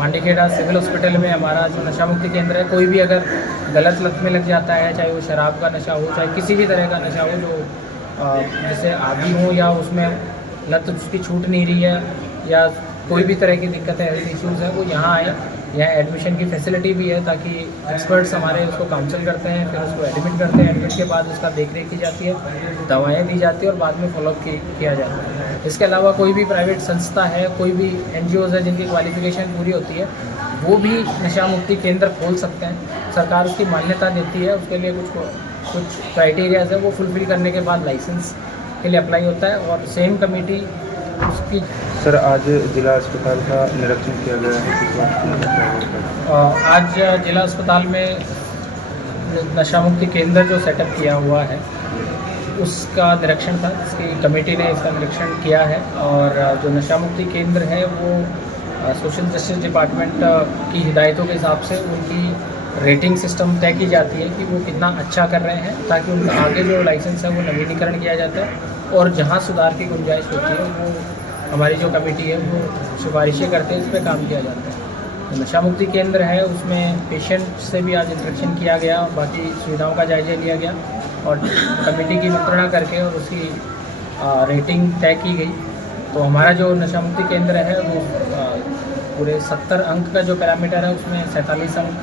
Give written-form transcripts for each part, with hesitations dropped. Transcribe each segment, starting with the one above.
Mandikheda civil hospital में हमारा जो नशा मुक्ति केंद्र है, कोई भी अगर गलत लत में लग जाता है, चाहे वो शराब का नशा हो, चाहे किसी भी तरह का नशा हो, जो जैसे आदी हो या उसमें लत उसकी छूट नहीं रही है या कोई भी तरह की दिक्कत है, हेल्थ इश्यूज़ है, वो यहाँ आए। यहाँ एडमिशन की फैसिलिटी भी है ताकि एक्सपर्ट्स हमारे उसको काउंसिल करते हैं, फिर उसको एडमिट करते हैं। एडमिट के बाद उसका देखरेख की जाती है, दवाएं दी जाती है और बाद में फॉलोअप किया जाता है। इसके अलावा कोई भी प्राइवेट संस्था है, कोई भी NGOs है जिनकी क्वालिफिकेशन पूरी होती है, वो भी नशा मुक्ति केंद्र खोल सकते हैं। सरकार उसकी मान्यता देती है, उसके लिए कुछ क्राइटेरियाज है, वो फुलफिल करने के बाद लाइसेंस के लिए अप्लाई होता है और सेम कमेटी उसकी। सर, आज जिला अस्पताल का निरीक्षण किया गया है, किस बात की? आज जिला अस्पताल में नशा मुक्ति केंद्र जो सेटअप किया हुआ है उसका निरीक्षण था, जिसकी कमेटी ने इसका निरीक्षण किया है। और जो नशा मुक्ति केंद्र है वो सोशल जस्टिस डिपार्टमेंट की हिदायतों के हिसाब से उनकी रेटिंग सिस्टम तय की जाती है कि वो कितना अच्छा कर रहे हैं, ताकि उनका आगे जो लाइसेंस है वो नवीनीकरण किया जाता है। और जहाँ सुधार की गुंजाइश होती है वो हमारी जो कमेटी है वो सिफारिशें करते हैं, इस पर काम किया जाता है। नशा मुक्ति केंद्र है, उसमें पेशेंट से भी आज इंटरेक्शन किया गया, बाकी सुविधाओं का जायजा लिया गया और कमेटी की मंत्रणा करके और उसकी रेटिंग तय की गई। तो हमारा जो नशा मुक्ति केंद्र है वो पूरे 70 अंक का जो पैरामीटर है उसमें 47 अंक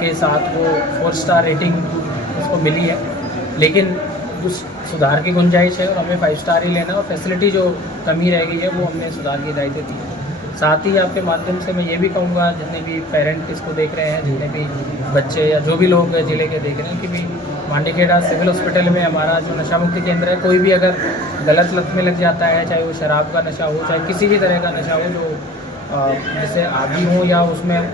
के साथ वो 4 स्टार रेटिंग उसको मिली है। लेकिन उस सुधार की गुंजाइश है और हमें 5 स्टार ही लेना, और फैसिलिटी जो कमी रह गई है वो हमने सुधार की हिदायतें दी है। साथ ही आपके माध्यम से मैं ये भी कहूँगा, जितने भी पेरेंट इसको देख रहे हैं, जितने भी बच्चे या जो भी लोग ज़िले के देख रहे हैं, कि भी मांडीखेड़ा सिविल हॉस्पिटल में हमारा जो नशा मुक्ति केंद्र है, कोई भी अगर गलत लत में लग जाता है, चाहे वो शराब का नशा हो, चाहे किसी भी तरह का नशा हो, जो जैसे आदी हो या उसमें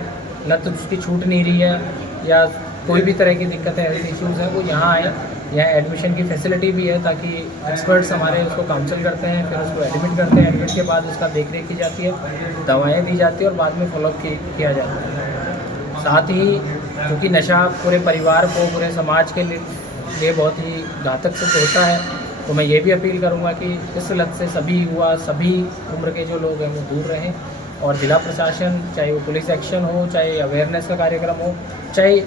लत उसकी छूट नहीं रही है या कोई भी तरह की दिक्कत है, हेल्थ इश्यूज़ है, वो यहाँ आए। यहाँ एडमिशन की फैसिलिटी भी है ताकि एक्सपर्ट्स हमारे उसको काउंसिल करते हैं, फिर उसको एडमिट करते हैं। एडमिट के बाद उसका देखरेख की जाती है, दवाएं दी जाती है और बाद में फॉलोअप किया जाता है। साथ ही क्योंकि नशा पूरे परिवार को, पूरे समाज के लिए बहुत ही घातक सिद्ध होता है, तो मैं ये भी अपील करूँगा कि इस लत से सभी युवा, सभी उम्र के जो लोग हैं वो दूर रहें। और जिला प्रशासन, चाहे वो पुलिस एक्शन हो, चाहे अवेयरनेस का कार्यक्रम हो, चाहे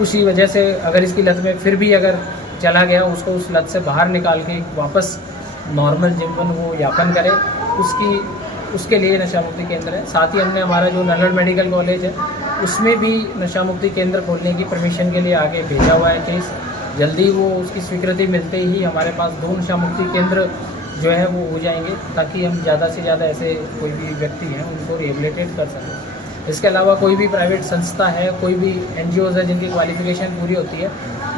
उसी वजह से अगर इसकी लत में फिर भी अगर चला गया, उसको उस लत से बाहर निकाल के वापस नॉर्मल जीवन वो यापन करे, उसके लिए नशा मुक्ति केंद्र है। साथ ही हमने हमारा जो नल्लड़ मेडिकल कॉलेज है उसमें भी नशा मुक्ति केंद्र खोलने की परमिशन के लिए आगे भेजा हुआ है केस। जल्दी वो उसकी स्वीकृति मिलते ही हमारे पास 2 नशा मुक्ति केंद्र जो है वो हो जाएंगे, ताकि हम ज़्यादा से ज़्यादा ऐसे कोई भी व्यक्ति हैं उनको रिहेबिलिटेट कर सकें। इसके अलावा कोई भी प्राइवेट संस्था है, कोई भी NGOs है जिनकी क्वालिफिकेशन पूरी होती है,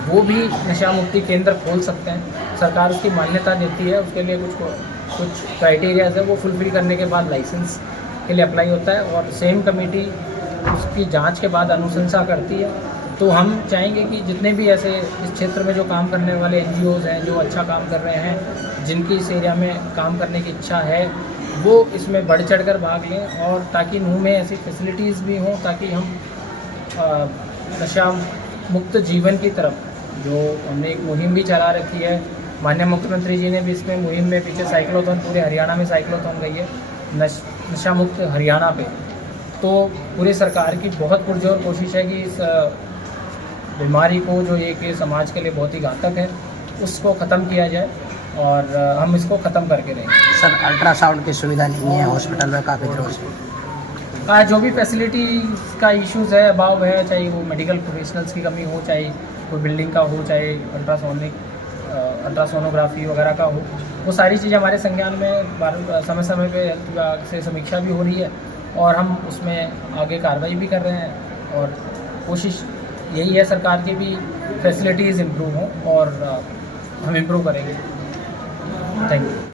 वो भी नशा मुक्ति केंद्र खोल सकते हैं। सरकार उसकी मान्यता देती है, उसके लिए कुछ क्राइटेरियाज है, वो फुलफिल करने के बाद लाइसेंस के लिए अप्लाई होता है और सेम कमेटी उसकी जांच के बाद अनुशंसा करती है। तो हम चाहेंगे कि जितने भी ऐसे इस क्षेत्र में जो काम करने वाले NGOs हैं, जो अच्छा काम कर रहे हैं, जिनकी इस एरिया में काम करने की इच्छा है, वो इसमें बढ़ चढ़कर भाग लें, और ताकि नूह में ऐसी फैसिलिटीज़ भी हों ताकि हम नशा मुक्त जीवन की तरफ, जो हमने एक मुहिम भी चला रखी है, माननीय मुख्यमंत्री जी ने भी इसमें मुहिम में पीछे साइक्लोथॉन, पूरे हरियाणा में साइक्लोथॉन गई है नशा मुक्त हरियाणा पे। तो पूरी सरकार की बहुत पुरजोर कोशिश है कि इस बीमारी को, जो एक समाज के लिए बहुत ही घातक है, उसको ख़त्म किया जाए और हम इसको ख़त्म करके रहेंगे। सर, अल्ट्रासाउंड की सुविधा नहीं है हॉस्पिटल में काफ़ी दिनों से। जो भी फैसिलिटी का इश्यूज़ है, अभाव है, चाहे वो मेडिकल प्रोफेशनल्स की कमी हो, चाहे कोई बिल्डिंग का हो, चाहे अल्ट्रासोनोग्राफी वगैरह का हो, वो सारी चीज़ें हमारे संज्ञान में समय समय पे हेल्थ विभाग से समीक्षा भी हो रही है और हम उसमें आगे कार्रवाई भी कर रहे हैं। और कोशिश यही है सरकार की भी फैसिलिटीज़ इम्प्रूव हों और हम इम्प्रूव करेंगे। Thank you.